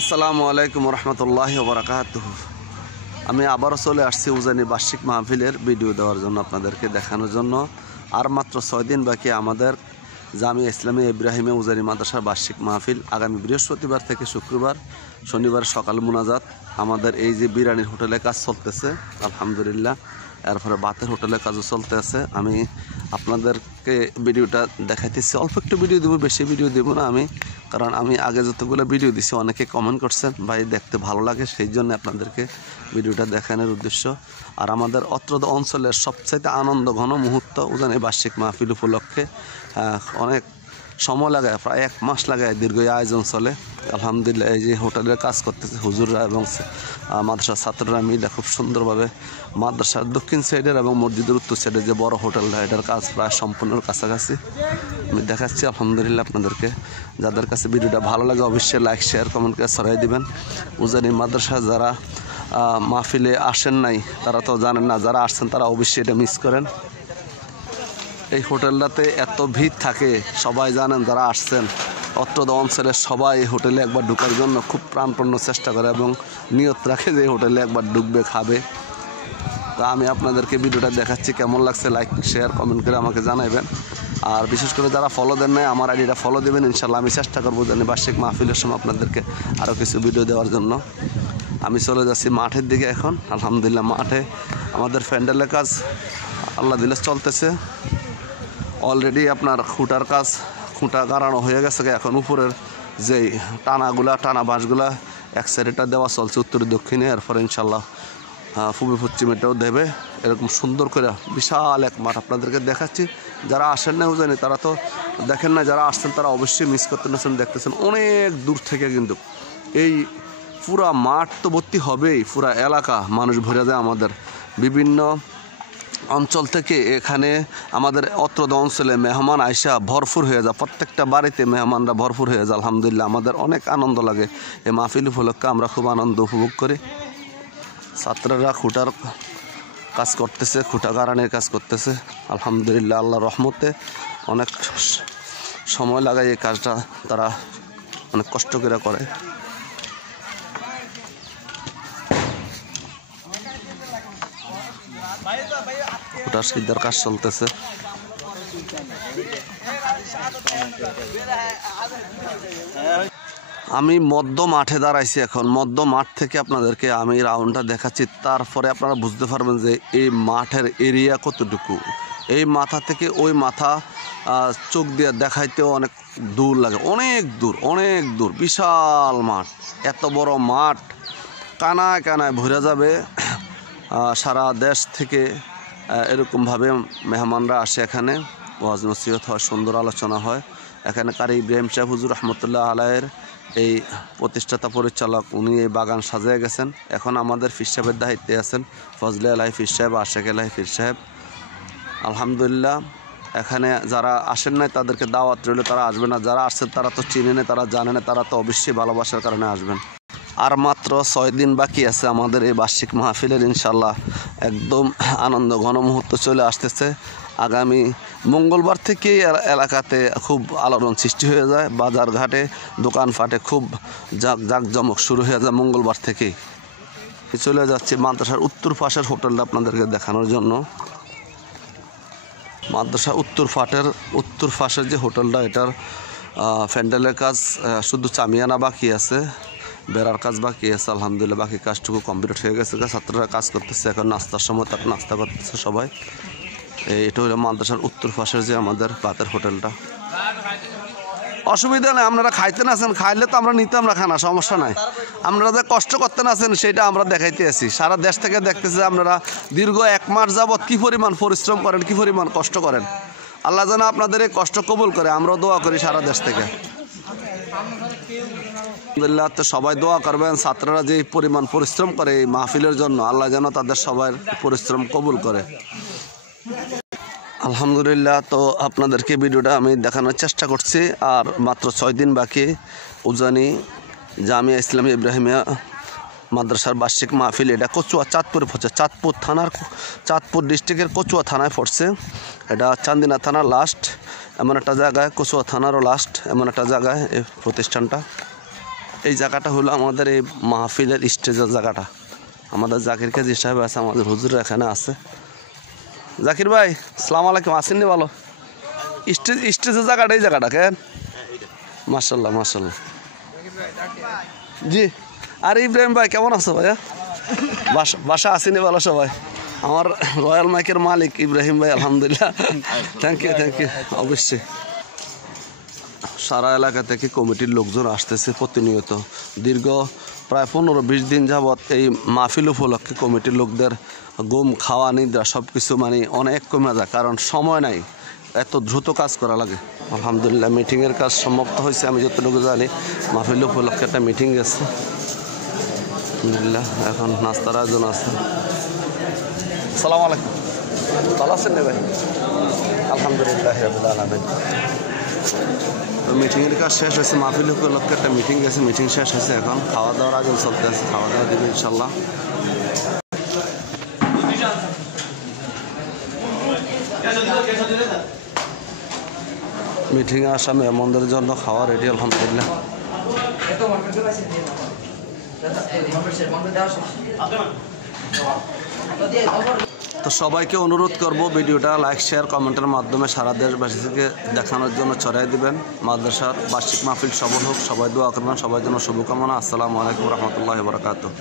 আসসালামু আলাইকুম রহমতুল্লাহি ওয়া বারাকাতুহু। আমি আবারও চলে আসছি উজানি বার্ষিক মাহফিলের ভিডিও দেওয়ার জন্য, আপনাদেরকে দেখানোর জন্য। আর মাত্র 6 দিন বাকি আমাদের জামিয়া ইসলামিয়া ইব্রাহিমে উজানি মাদ্রাসার বার্ষিক মাহফিল। আগামী বৃহস্পতিবার থেকে শুক্রবার, শনিবার সকাল মুনাজাত। আমাদের এই যে বিরানির হোটেলে কাজ চলতেছে আলহামদুলিল্লাহ, এরপরে বাতের হোটেলে কাজও চলতে আছে। আমি আপনাদেরকে ভিডিওটা দেখাইতেছি, অল্প একটু ভিডিও দেবো, বেশি ভিডিও দেবো না আমি, কারণ আমি আগে যতগুলো ভিডিও দিছি অনেকে কমেন্ট করছেন ভাই দেখতে ভালো লাগে, সেই জন্য আপনাদেরকে ভিডিওটা দেখানোর উদ্দেশ্য। আর আমাদের অত্র অঞ্চলের সবচাইতে আনন্দ ঘন মুহূর্ত উজানি বার্ষিক মাহফিল উপলক্ষে অনেক সময় লাগায়, প্রায় 1 মাস লাগায় দীর্ঘ আয়োজন চলে আলহামদুলিল্লাহ। এই যে হোটেলের কাজ করতেছে হুজুররা এবং মাদ্রাসার ছাত্ররা মিলে খুব সুন্দরভাবে মাদ্রাসার দক্ষিণ সাইডের এবং মসজিদের উত্তর সাইডের যে বড় হোটেলটা, এটার কাজ প্রায় সম্পূর্ণর কাছাকাছি আমি দেখাচ্ছি আলহামদুলিল্লাহ আপনাদেরকে। যাদের কাছে ভিডিওটা ভালো লাগে অবশ্যই লাইক শেয়ার কমেন্ট করে ছড়াই দিবেন। উজানি মাদ্রাসা যারা মাহফিলে আসেন নাই তারা তো জানেন না, যারা আসছেন তারা অবশ্যই এটা মিস করেন। এই হোটেলটাতে এত ভিড় থাকে, সবাই জানেন যারা আসছেন অত্র অঞ্চলের সবাই এই হোটেলে একবার ঢোকার জন্য খুব প্রাণপূর্ণ চেষ্টা করে এবং নিয়ত রাখে যে হোটেলে একবার ঢুকবে, খাবে। তা আমি আপনাদেরকে ভিডিওটা দেখাচ্ছি, কেমন লাগছে লাইক শেয়ার কমেন্ট করে আমাকে জানাবেন। আর বিশেষ করে যারা ফলো দেন নাই আমার আইডিটা ফলো দেবেন ইনশাল্লাহ। আমি চেষ্টা করবো জানি বার্ষিক মাহফিলের সময় আপনাদেরকে আরও কিছু ভিডিও দেওয়ার জন্য। আমি চলে যাচ্ছি মাঠের দিকে এখন আলহামদুলিল্লাহ। মাঠে আমাদের প্যান্ডেলের কাজ আল্লাহ দিলে চলতেছে অলরেডি। আপনার খুঁটা গাড়ানো হয়ে গেছে, এখন উপরের যেই টানা বাঁশগুলা এক সাইডেটা দেওয়া চলছে উত্তর দক্ষিণে, এরপরে ইনশাল্লাহ পূর্ব পশ্চিমেটাও দেবে। এরকম সুন্দর করে বিশাল এক মাঠ আপনাদেরকে দেখাচ্ছি। যারা আসেন না উজানি তারা তো দেখেন না, যারা আসছেন তারা অবশ্যই মিস করতেছেন, দেখতেছেন অনেক দূর থেকে। কিন্তু এই পুরা মাঠ তো ভর্তি হবেই, পুরা এলাকা মানুষ ভরে যায়। আমাদের বিভিন্ন অঞ্চল থেকে এখানে আমাদের অত্র অঞ্চলে মেহমান আইসা ভরপুর হয়ে যায়, প্রত্যেকটা বাড়িতে মেহমানরা ভরপুর হয়ে যায় আলহামদুলিল্লাহ। আমাদের অনেক আনন্দ লাগে এই মাহফিল উপলক্ষে, আমরা খুব আনন্দ উপভোগ করি। ছাত্ররা খুঁটার কাজ করতেছে, খুঁটা গাড়ানোর কাজ করতেছে আলহামদুলিল্লাহ। আল্লাহর রহমতে অনেক সময় লাগায় এই কাজটা, তারা অনেক কষ্ট করে করে। খুঁটার সিদ্ধার কাজ চলতেছে। আমি মধ্য মাঠে দাঁড়াইছি এখন, মধ্য মাঠ থেকে আপনাদেরকে আমি রাউন্ডটা দেখাচ্ছি, তারপরে আপনারা বুঝতে পারবেন যে এই মাঠের এরিয়া কতটুকু। এই মাথা থেকে ওই মাথা চোখ দিয়ে দেখাইতেও অনেক দূর লাগে, অনেক দূর বিশাল মাঠ। এত বড় মাঠ কানায় কানায় ভরে যাবে। সারা দেশ থেকে এরকমভাবে মেহমানরা আসে, এখানে ওয়াজ নসিহত হয়, সুন্দর আলোচনা হয়। এখানে কারি ইব্রাহিম সাহেব হুজুর রহমতুল্লাহ আলাইয়ের এই প্রতিষ্ঠাতা পরিচালক, উনি এই বাগান সাজিয়ে গেছেন। এখন আমাদের ফির সাহেবের দায়িত্বে আছেন ফজলে আলাহি ফির সাহেব, আশেক আলাহি ফির সাহেব আলহামদুলিল্লাহ। এখানে যারা আসেন নাই তাদেরকে দাওয়াত রইল, তারা আসবে না। যারা আসছেন তারা তো চিনে না, তারা জানে না, তারা তো অবশ্যই ভালোবাসার কারণে আসবেন। আর মাত্র 6 দিন বাকি আছে আমাদের এই বার্ষিক মাহফিলের, ইনশাল্লাহ একদম আনন্দ ঘন মুহূর্ত চলে আসতেছে। আগামী মঙ্গলবার থেকেই এলাকাতে খুব আলোড়ন সৃষ্টি হয়ে যায়, বাজার ঘাটে দোকানপাটে খুব জাঁকজমক শুরু হয়ে যায় মঙ্গলবার থেকেই। চলে যাচ্ছি মাদ্রাসার উত্তর পাশের হোটেলটা আপনাদেরকে দেখানোর জন্য। মাদ্রাসা উত্তর পাশের যে হোটেলটা, এটার প্যান্ডেলের কাজ শুধু চামিয়ানা বাকি আছে, বেড়ার কাজ বাকি আছে আলহামদুলিল্লাহ। বাকি কাজটুকু কমপ্লিট হয়ে গেছে। ছাত্ররা কাজ করতেছে, এখন নাস্তার সময় তারা নাস্তা করতেছে সবাই। এটা হলো মাদ্রাসার উত্তর পাশের যে আমাদের বাতের হোটেলটা। অসুবিধা নেই, আপনারা খাইতেন আছেন, খাইলে তো আমরা নিতাম না খানা, সমস্যা নাই। আপনারা যে কষ্ট করতেন আছেন সেটা আমরা দেখাইতে আছি। সারা দেশ থেকে দেখতেছে আপনারা দীর্ঘ 1 মাস যাবৎ কী পরিমাণ পরিশ্রম করেন, কী পরিমাণ কষ্ট করেন। আল্লাহ যেন আপনাদের এই কষ্ট কবুল করে, আমরাও দোয়া করি সারা দেশ থেকে আলহামদুলিল্লাহ। তো সবাই দোয়া করবেন, ছাত্ররা যে পরিমাণ পরিশ্রম করে এই মাহফিলের জন্য, আল্লাহ যেন তাদের সবার পরিশ্রম কবুল করে আলহামদুলিল্লাহ। তো আপনাদেরকে ভিডিওটা আমি দেখানোর চেষ্টা করছি। আর মাত্র 6 দিন বাকি উজানি জামিয়া ইসলামিয়া ইব্রাহিমিয়া মাদ্রাসার বার্ষিক মাহফিল। এটা কচুয়া চাঁদপুরে পড়ছে, চাঁদপুর ডিস্ট্রিক্টের কচুয়া থানায় পড়ছে। এটা চান্দিনা থানার লাস্ট এমন একটা জায়গায়, কচুয়া থানারও লাস্ট এমন একটা জায়গায় এই প্রতিষ্ঠানটা। এই জায়গাটা হলো আমাদের এই মাহফিলের স্টেজের জায়গাটা। আমাদের জাকির কাজী সাহেব আছে, আমাদের হুজুর এখানে আছে। জাকির ভাই আসসালামু আলাইকুম, আসেননি? ভালো স্টেজের জায়গাটা, এই জায়গাটা কেন? মাশাল্লাহ মাশাল্লাহ। জি, আর ইব্রাহিম ভাই কেমন আছো ভাইয়া? বাসা আসেনি ভালো সবাই? আমার রয়্যাল মাইকের মালিক ইব্রাহিম ভাই, আলহামদুলিল্লাহ। থ্যাংক ইউ অবশ্যই। সারা এলাকা থেকে কমিটির লোকজন আসতেছে প্রতিনিয়ত। দীর্ঘ প্রায় 15-20 দিন যাবৎ এই মাহফিল উপলক্ষে কমিটির লোকদের ঘুম, খাওয়া, নিদ্রা সব কিছু মানে অনেক কমে যায়, কারণ সময় নাই, এত দ্রুত কাজ করা লাগে। আলহামদুলিল্লাহ মিটিংয়ের কাজ সমাপ্ত হয়েছে। আমি যতটুকু জানি মাহফিল উপলক্ষে একটা মিটিং গেছে। আলহামদুলিল্লাহ এখন নাস্তার আয়োজন আছে। আসসালামু আলাইকুম, ভালো আছেন না ভাই? আলহামদুলিল্লাহ রাব্বিল আলামিন। মিটিংয়ের কাজ শেষ হয়েছে, মাহফিল উপলক্ষে একটা মিটিং গেছে, মিটিং শেষ হয়েছে, এখন খাওয়া দাওয়ার আয়োজন চলতে আছে। খাওয়া দাওয়া দেবে ইনশাল্লাহ। মিটিংয়ে আসা মেহমানদের জন্য খাওয়া রেডি আলহামদুলিল্লাহ। তো সবাইকে অনুরোধ করব ভিডিওটা লাইক, শেয়ার, কমেন্টের মাধ্যমে সারা দেশবাসীকে দেখানোর জন্য ছড়াই দিবেন। মাদ্রাসার বার্ষিক মাহফিল সফল হোক, সবাই দোয়া করবেন, সবার জন্য শুভকামনা। আসসালামু আলাইকুম রহমতুল্লাহি ওয়া বারাকাতুহু।